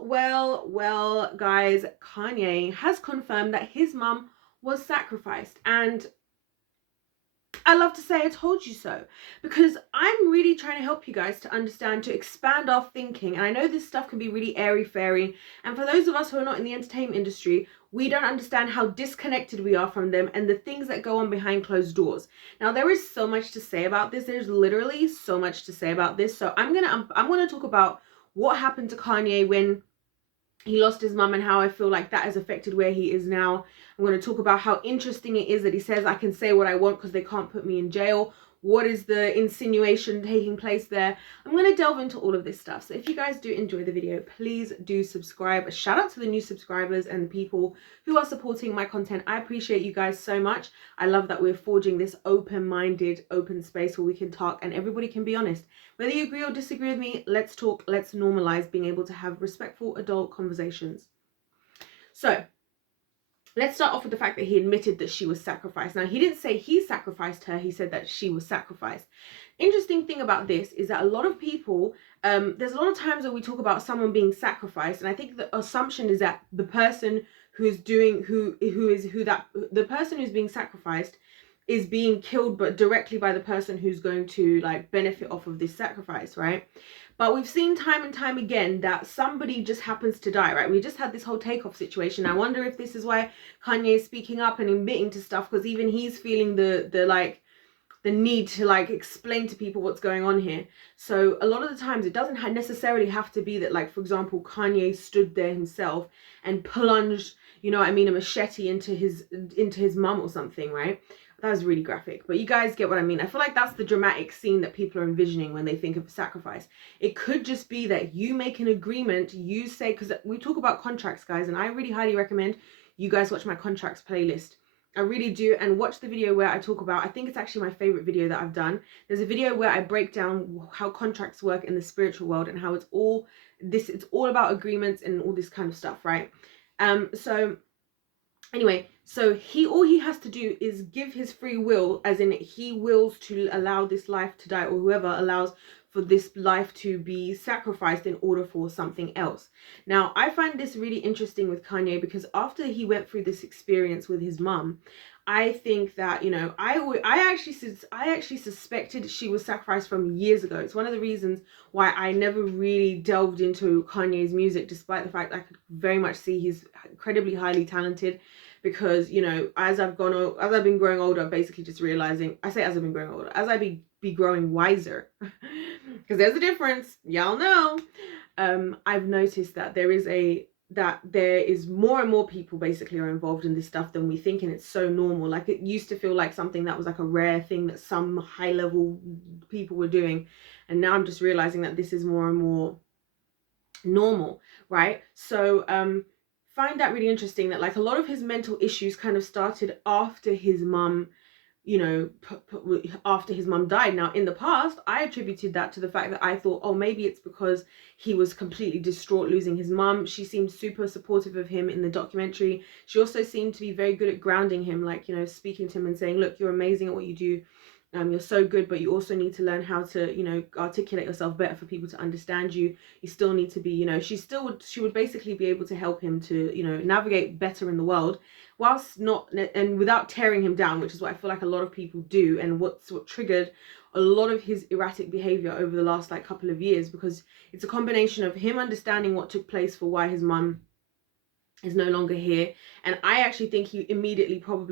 Well, guys, Kanye has confirmed that his mum was sacrificed. And I love to say I told you so, because I'm really trying to help you guys to understand, to expand our thinking. And I know this stuff can be really airy fairy. And for those of us who are not in the entertainment industry, we don't understand how disconnected we are from them and the things that go on behind closed doors. Now, there is so much to say about this. There's literally so much to say about this. So I'm gonna talk about what happened to Kanye when he lost his mum and how I feel like that has affected where he is now. I'm going to talk about how interesting it is that he says I can say what I want because they can't put me in jail. What is the insinuation taking place there? I'm going to delve into all of this stuff. So if you guys do enjoy the video, please do subscribe. A shout out to the new subscribers and people who are supporting my content. I appreciate you guys so much. I love that we're forging this open-minded, open space where we can talk and everybody can be honest. Whether you agree or disagree with me, let's talk, let's normalize being able to have respectful adult conversations. So let's start off with the fact that he admitted that she was sacrificed. Now, he didn't say he sacrificed her, he said that she was sacrificed. Interesting thing about this is that a lot of people, there's a lot of times when we talk about someone being sacrificed, and I think the assumption is that the person who's doing, the person who's being sacrificed is being killed, but directly by the person who's going to like benefit off of this sacrifice, right? But we've seen time and time again that somebody just happens to die, right? We just had this whole Takeoff situation. I wonder if this is why Kanye is speaking up and admitting to stuff, because even he's feeling the need to like explain to people what's going on here. So a lot of the times it doesn't necessarily have to be that, like, for example, Kanye stood there himself and plunged, you know what I mean, a machete into his mum or something, right? That was really graphic, but you guys get what I mean. I feel like that's the dramatic scene that people are envisioning when they think of sacrifice. It could just be that you make an agreement, you say, because we talk about contracts, guys, and I really highly recommend you guys watch my contracts playlist. I really do, and watch the video where I talk about, I think it's actually my favorite video that I've done. There's a video where I break down how contracts work in the spiritual world and how it's all about agreements and all this kind of stuff, right? So anyway, so all he has to do is give his free will, as in he wills to allow this life to die, or whoever allows for this life to be sacrificed in order for something else. Now, I find this really interesting with Kanye because after he went through this experience with his mum, I think that, you know, I actually suspected she was sacrificed from years ago. It's one of the reasons why I never really delved into Kanye's music, despite the fact I could very much see he's incredibly highly talented. Because, you know, as I've been growing older, basically just realizing, I say as I've been growing older, as I be growing wiser, because there's a difference, y'all know. I've noticed that there is more and more people basically are involved in this stuff than we think, and it's so normal. Like, it used to feel like something that was like a rare thing that some high level people were doing, and now I'm just realizing that this is more and more normal, right? So find that really interesting that like a lot of his mental issues kind of started after his mum, you know, after his mum died. Now, in the past, I attributed that to the fact that I thought, oh, maybe it's because he was completely distraught losing his mum. She seemed super supportive of him in the documentary. She also seemed to be very good at grounding him, like, you know, speaking to him and saying, look, you're amazing at what you do. You're so good, but you also need to learn how to, you know, articulate yourself better for people to understand you. You still need to be, you know, she would basically be able to help him to, you know, navigate better in the world, whilst not, and without tearing him down, which is what I feel like a lot of people do, and what triggered a lot of his erratic behavior over the last like couple of years, because it's a combination of him understanding what took place for why his mum is no longer here. And I actually think he immediately felt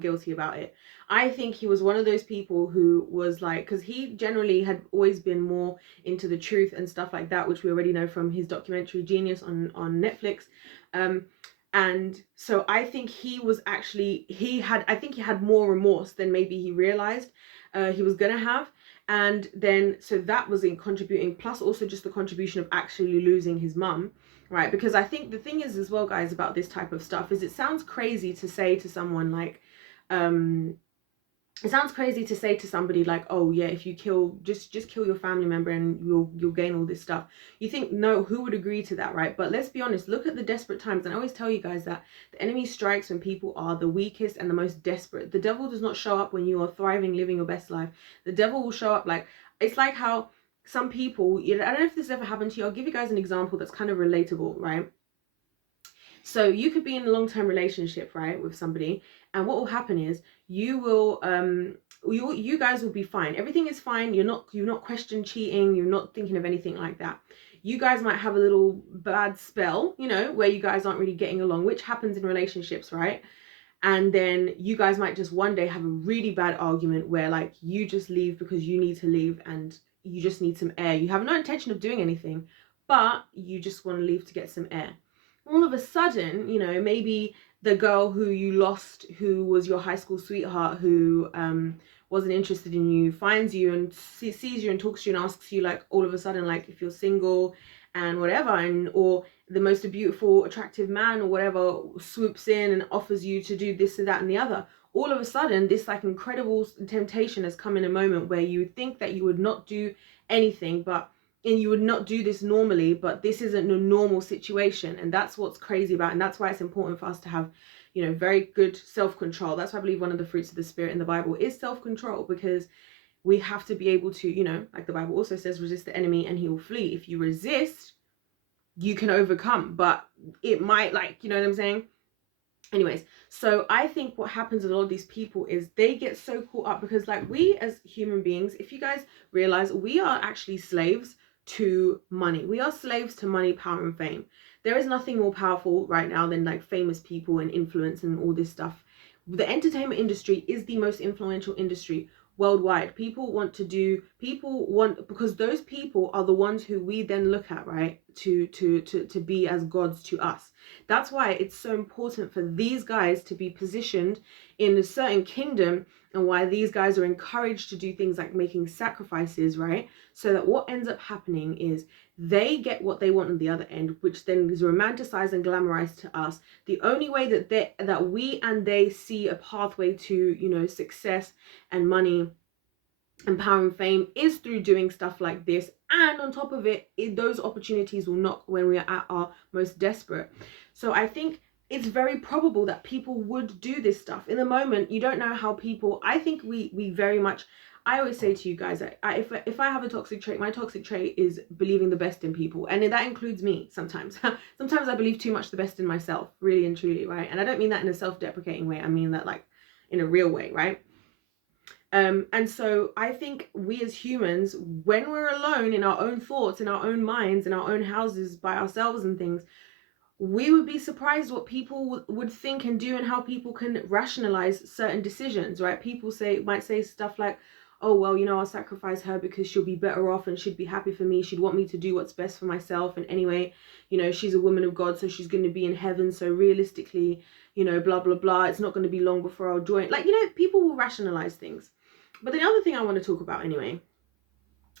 guilty about it. I think he was one of those people who was like, because he generally had always been more into the truth and stuff like that, which we already know from his documentary Genius on Netflix. And so I think he had more remorse than maybe he realized he was gonna have. And then so that was in contributing, plus also just the contribution of actually losing his mum, right? Because I think the thing is as well, guys, about this type of stuff is it sounds crazy to say to someone like it sounds crazy to say to somebody like, oh yeah, if you kill, just kill your family member and you'll gain all this stuff. You think, no, who would agree to that, right? But let's be honest, look at the desperate times. And I always tell you guys that the enemy strikes when people are the weakest and the most desperate. The devil does not show up when you are thriving, living your best life. The devil will show up like, it's like how some people, I don't know if this ever happened to you. I'll give you guys an example that's kind of relatable, right? So you could be in a long-term relationship, right, with somebody, and what will happen is you will you guys will be fine. Everything is fine. You're not question cheating, you're not thinking of anything like that. You guys might have a little bad spell, you know, where you guys aren't really getting along, which happens in relationships, right? And then you guys might just one day have a really bad argument where like you just leave because you need to leave and you just need some air. You have no intention of doing anything, but you just want to leave to get some air. All of a sudden, you know, maybe the girl who you lost, who was your high school sweetheart, who wasn't interested in you, finds you and sees you and talks to you and asks you, like, all of a sudden, like, if you're single and whatever, and or the most beautiful, attractive man or whatever swoops in and offers you to do this and that and the other. All of a sudden, this like incredible temptation has come in a moment where you would think that you would not do anything, and you would not do this normally, but this isn't a normal situation. And that's what's crazy about it. And that's why it's important for us to have, you know, very good self-control. That's why I believe one of the fruits of the Spirit in the Bible is self-control, because we have to be able to, you know, like the Bible also says, resist the enemy and he will flee. If you resist, you can overcome, but it might, like, you know what I'm saying? Anyways, so I think what happens with a lot of these people is they get so caught up, because like we as human beings, if you guys realize, we are actually slaves to money. We are slaves to money, power, and fame. There is nothing more powerful right now than like famous people and influence and all this stuff. The entertainment industry is the most influential industry worldwide. People want, because those people are the ones who we then look at, right, to be as gods to us. That's why it's so important for these guys to be positioned in a certain kingdom, and why these guys are encouraged to do things like making sacrifices, right? So that what ends up happening is they get what they want on the other end, which then is romanticized and glamorized to us. The only way that we and they see a pathway to, you know, success and money and power and fame is through doing stuff like this. And on top of it, those opportunities will knock when we are at our most desperate. So I think it's very probable that people would do this stuff. In the moment, you don't know how people, I think we very much, I always say to you guys, if I have a toxic trait, my toxic trait is believing the best in people. And that includes me sometimes. Sometimes I believe too much the best in myself, really and truly, right? And I don't mean that in a self-deprecating way. I mean that like in a real way, right? And so I think we as humans, when we're alone in our own thoughts, in our own minds, in our own houses by ourselves and things, we would be surprised what people would think and do, and how people can rationalize certain decisions, right? People might say stuff like, oh, well, you know, I'll sacrifice her because she'll be better off and she'd be happy for me. She'd want me to do what's best for myself. And anyway, you know, she's a woman of God, so she's going to be in heaven. So realistically, you know, blah, blah, blah. It's not going to be long before I'll join. Like, you know, people will rationalize things. But the other thing I want to talk about anyway,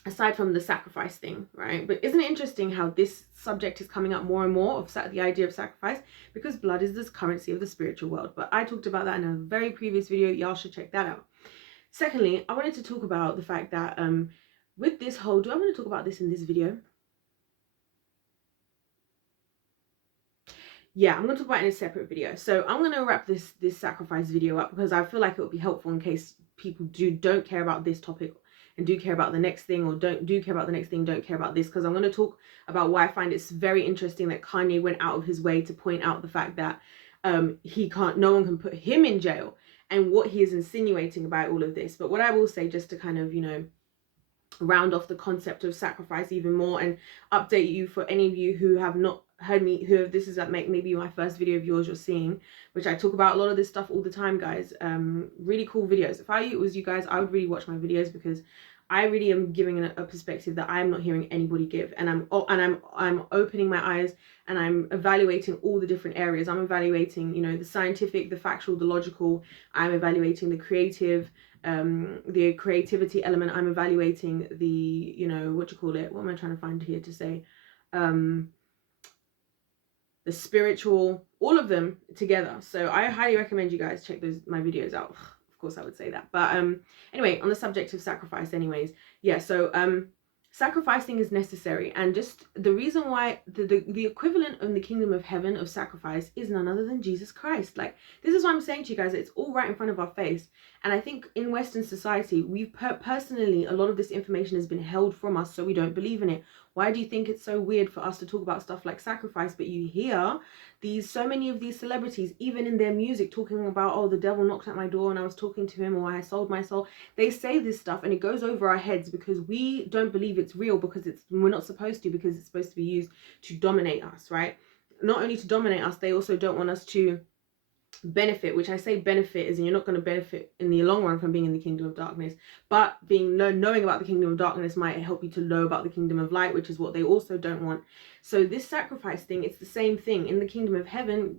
aside from the sacrifice thing, right? But isn't it interesting how this subject is coming up more and more, of the idea of sacrifice? Because blood is this currency of the spiritual world. But I talked about that in a very previous video. Y'all should check that out. Secondly, I wanted to talk about the fact that with this whole, do I want to talk about this in this video? Yeah, I'm going to talk about it in a separate video. So I'm going to wrap this sacrifice video up, because I feel like it would be helpful in case people don't care about this topic and do care about the next thing, or do care about the next thing, don't care about this. Because I'm going to talk about why I find it's very interesting that Kanye went out of his way to point out the fact that no one can put him in jail, and what he is insinuating about all of this. But what I will say, just to kind of, you know, round off the concept of sacrifice even more, and update you, for any of you who have not heard me, this is maybe my first video of yours you're seeing, which I talk about a lot of this stuff all the time, guys. Really cool videos. If I was you guys, I would really watch my videos, because I really am giving a perspective that I'm not hearing anybody give, and I'm opening my eyes, and I'm evaluating all the different areas. I'm evaluating, you know, the scientific, the factual, the logical. I'm evaluating the creative, the creativity element. I'm evaluating the, you know, what am I trying to find here to say, the spiritual, all of them together. So I highly recommend you guys check my videos out. Of course I would say that, but anyway, on the subject of sacrifice, anyways, yeah, so sacrificing is necessary, and just the reason why the equivalent in the kingdom of heaven of sacrifice is none other than Jesus Christ. Like, this is what I'm saying to you guys, it's all right in front of our face, And I think in Western society, we've personally, a lot of this information has been held from us, so we don't believe in it. Why do you think it's so weird for us to talk about stuff like sacrifice, but you hear so many of these celebrities, even in their music, talking about, oh, the devil knocked at my door and I was talking to him, or I sold my soul. They say this stuff and it goes over our heads because we don't believe it's real, because we're not supposed to, because it's supposed to be used to dominate us, right? Not only to dominate us, they also don't want us to benefit, which I say benefit is, and you're not going to benefit in the long run from being in the kingdom of darkness, but knowing about the kingdom of darkness might help you to know about the kingdom of light, which is what they also don't want. So this sacrifice thing, it's the same thing in the kingdom of heaven.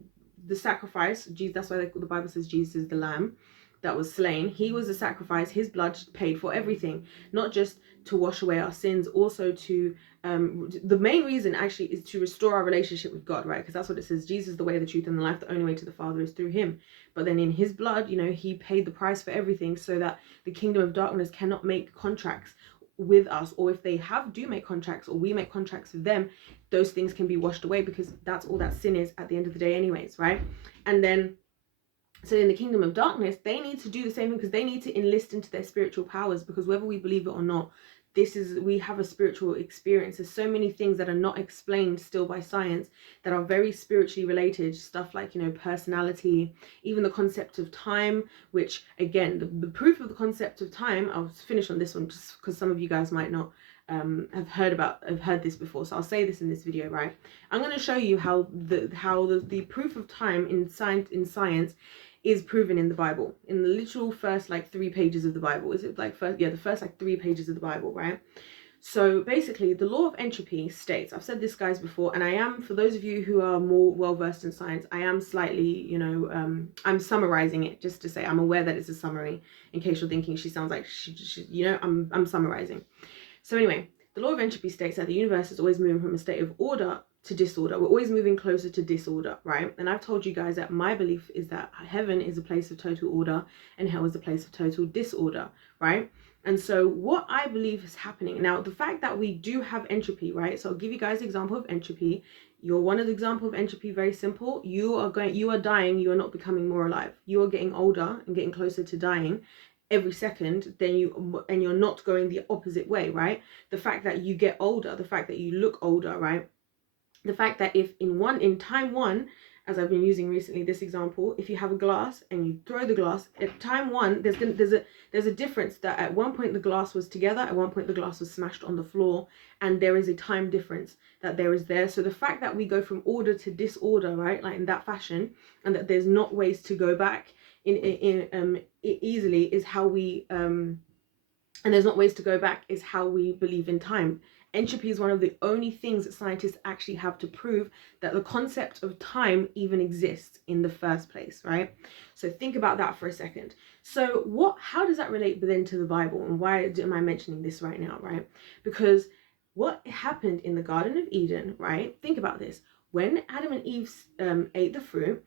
The sacrifice, Jesus, that's why the Bible says Jesus is the lamb that was slain. He was a sacrifice. His blood paid for everything, not just to wash away our sins, also to the main reason actually is to restore our relationship with God, right? Because that's what it says. Jesus is the way, the truth, and the life. The only way to the Father is through him. But then in his blood, he paid the price for everything, so that the kingdom of darkness cannot make contracts with us, or if they do make contracts, or we make contracts with them, those things can be washed away, because that's all that sin is at the end of the day anyways, right? And then so in the kingdom of darkness, they need to do the same thing, because they need to enlist into their spiritual powers, because whether we believe it or not, we have a spiritual experience. There's so many things that are not explained still by science that are very spiritually related, stuff like personality, even the concept of time, which again, the proof of the concept of time, I'll finish on this one just because some of you guys might not have heard this before, so I'll say this in this video, right? I'm going to show you how the proof of time in science is proven in the Bible, in the literal first 3 pages of the Bible. Is it the first 3 pages of the Bible, right? So basically, the law of entropy states, I've said this, guys, before, and I am, for those of you who are more well-versed in science, I am slightly, I'm summarizing it just to say I'm aware that it's a summary, in case you're thinking she sounds like I'm summarizing. So anyway, the law of entropy states that the universe is always moving from a state of order to disorder. We're always moving closer to disorder, right? And I've told you guys that my belief is that heaven is a place of total order and hell is a place of total disorder, right? And so what I believe is happening now, the fact that we do have entropy, right? So I'll give you guys an example of entropy. You're one of the example of entropy, very simple. You are dying, you are not becoming more alive. You are getting older and getting closer to dying every second, and you're not going the opposite way, right? The fact that you get older, the fact that you look older, right? The fact that if in time one, as I've been using recently this example, if you have a glass and you throw the glass at time one, there's a difference that at one point the glass was together, at one point the glass was smashed on the floor, and there is a time difference that there is there. So the fact that we go from order to disorder, right, like in that fashion, and that there's not ways to go back easily, is how we and there's not ways to go back, is how we believe in time. Entropy is one of the only things that scientists actually have to prove that the concept of time even exists in the first place, right? So think about that for a second. So how does that relate then to the Bible, and why am I mentioning this right now, right? Because what happened in the Garden of Eden, right? Think about this. When Adam and Eve ate the fruit,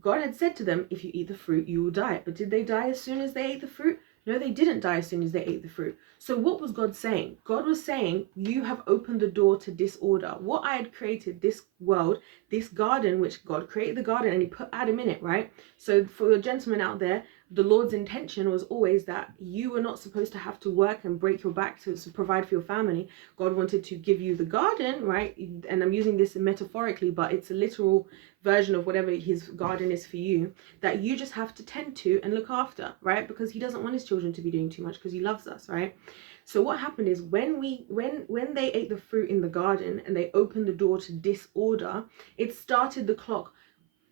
God had said to them, if you eat the fruit, you will die. But did they die as soon as they ate the fruit? No, they didn't die as soon as they ate the fruit. So what was God saying? God was saying, you have opened the door to disorder. What I had created, this world, this garden, which God created the garden and he put Adam in it, right? So for the gentlemen out there, the Lord's intention was always that you were not supposed to have to work and break your back to provide for your family. God wanted to give you the garden, right? And I'm using this metaphorically, but it's a literal version of whatever his garden is for you, that you just have to tend to and look after, right? Because he doesn't want his children to be doing too much, because he loves us, right? So what happened is when they ate the fruit in the garden and they opened the door to disorder, it started the clock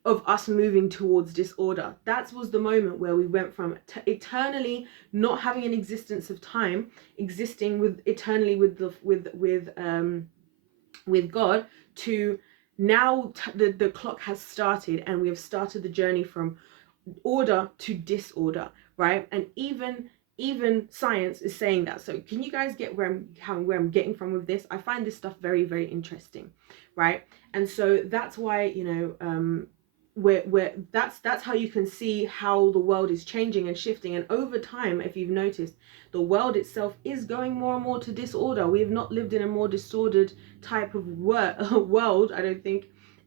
of us moving towards disorder. That was the moment where we went from eternally not having an existence of time, existing eternally with God, to now the clock has started and we have started the journey from order to disorder, right? And even science is saying that. So can you guys get where I'm getting from with this? I find this stuff very, very interesting, right? And so that's why, that's how you can see how the world is changing and shifting. And over time, if you've noticed, the world itself is going more and more to disorder. We have not lived in a more disordered type of world, I don't think,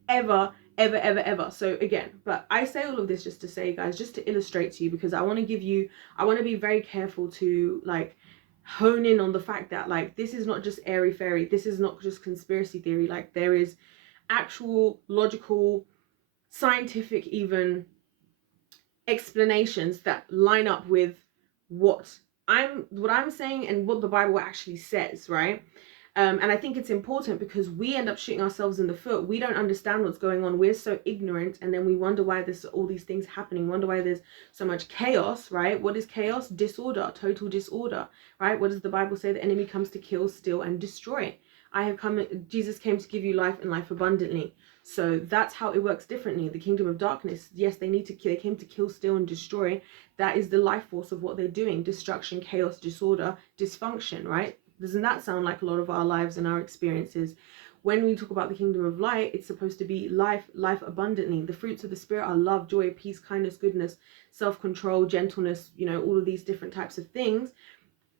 ever ever, ever, ever. So again, but I say all of this just to say, guys, just to illustrate to you, because I want to be very careful to like hone in on the fact that like this is not just airy fairy, this is not just conspiracy theory. Like there is actual logical, scientific even explanations that line up with what I'm saying and what the Bible actually says, right? And I think it's important because we end up shooting ourselves in the foot. We don't understand what's going on. We're so ignorant, and then we wonder why there's all these things happening. Wonder why there's so much chaos, right? What is chaos? Disorder, total disorder, right? What does the Bible say? The enemy comes to kill, steal, and destroy. Jesus came to give you life and life abundantly. So that's how it works differently. The kingdom of darkness, yes, they came to kill, steal, and destroy. That is the life force of what they're doing: destruction, chaos, disorder, dysfunction, right? Doesn't that sound like a lot of our lives and our experiences? When we talk about the kingdom of light, it's supposed to be life abundantly. The fruits of the spirit are love, joy, peace, kindness, goodness, self-control, gentleness, all of these different types of things.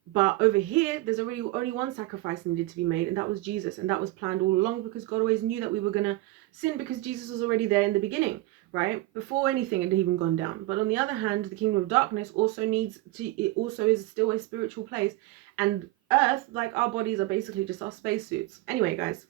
But over here, there's already only one sacrifice needed to be made, and that was Jesus. And that was planned all along because God always knew that we were going to sin, because Jesus was already there in the beginning, right? Before anything had even gone down. But on the other hand, the kingdom of darkness it also is still a spiritual place. And earth, like our bodies, are basically just our spacesuits. Anyway, guys,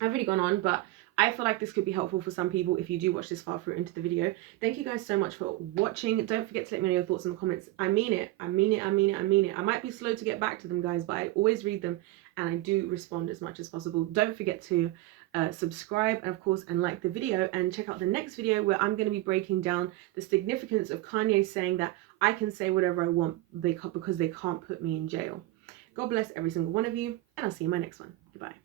I've really gone on, but I feel like this could be helpful for some people if you do watch this far through into the video. Thank you guys so much for watching. Don't forget to let me know your thoughts in the comments. I mean it. I mean it. I mean it. I mean it. I might be slow to get back to them, guys, but I always read them and I do respond as much as possible. Don't forget to subscribe, and of course, and like the video, and check out the next video where I'm going to be breaking down the significance of Kanye saying that I can say whatever I want because they can't put me in jail. God bless every single one of you, and I'll see you in my next one. Goodbye.